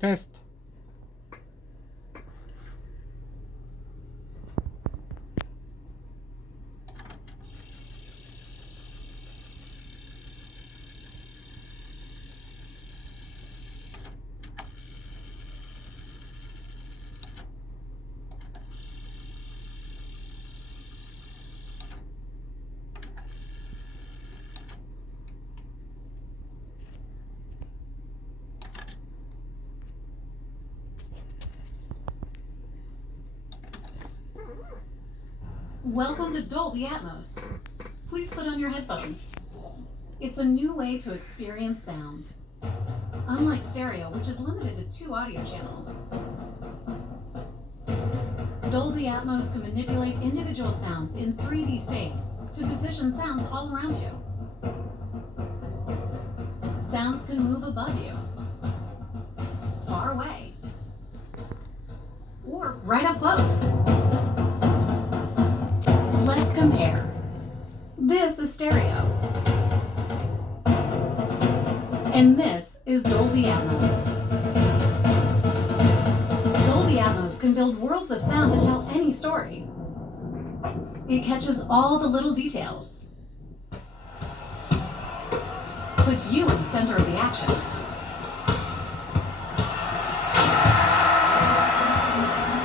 Test. Welcome to Dolby Atmos. Please put on your headphones. It's a new way to experience sound. Unlike stereo, which is limited to 2 audio channels, Dolby Atmos can manipulate individual sounds in 3D space to position sounds all around you. Sounds can move above you, far away, or right up close. Let's compare. This is stereo. And this is Dolby Atmos. Dolby Atmos can build worlds of sound to tell any story. It catches all the little details. Puts you in the center of the action.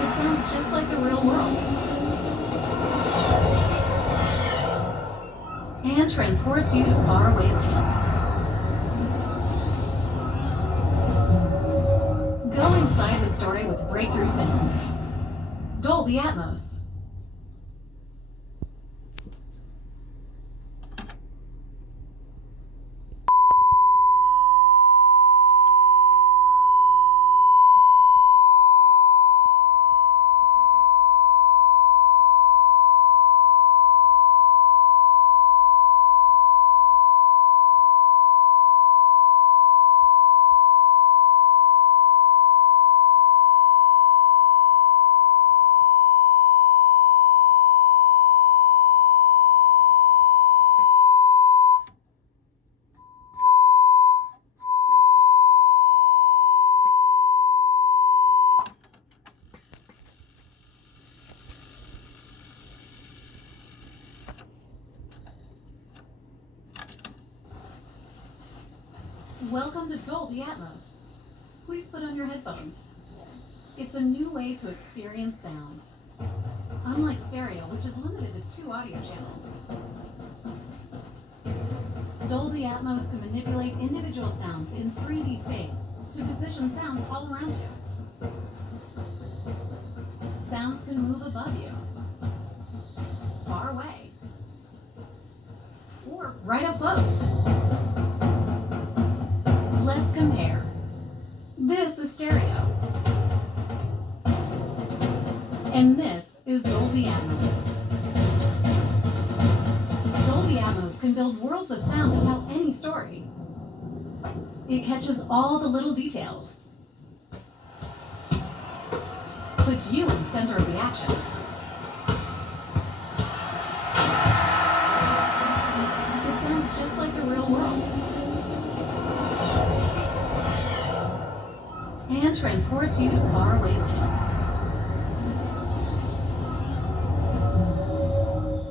It sounds just like the real world. And transports you to faraway lands. Go inside the story with breakthrough sound. Dolby Atmos. Welcome to Dolby Atmos. Please put on your headphones. It's a new way to experience sound. Unlike stereo, which is limited to 2 audio channels, Dolby Atmos can manipulate individual sounds in 3D space to position sounds all around you. Sounds can move above you, far away, or right up close. Let's compare. This is stereo. And this is Dolby Atmos. Dolby Atmos can build worlds of sound to tell any story. It catches all the little details. Puts you in the center of the action. It sounds just like the real world. And transports you to faraway lands.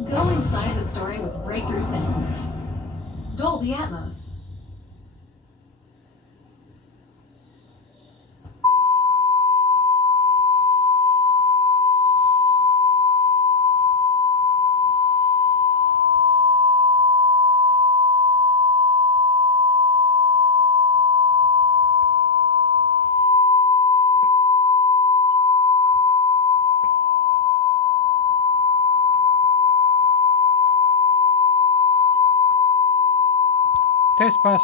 Go inside the story with breakthrough sound. Dolby Atmos. Test pass.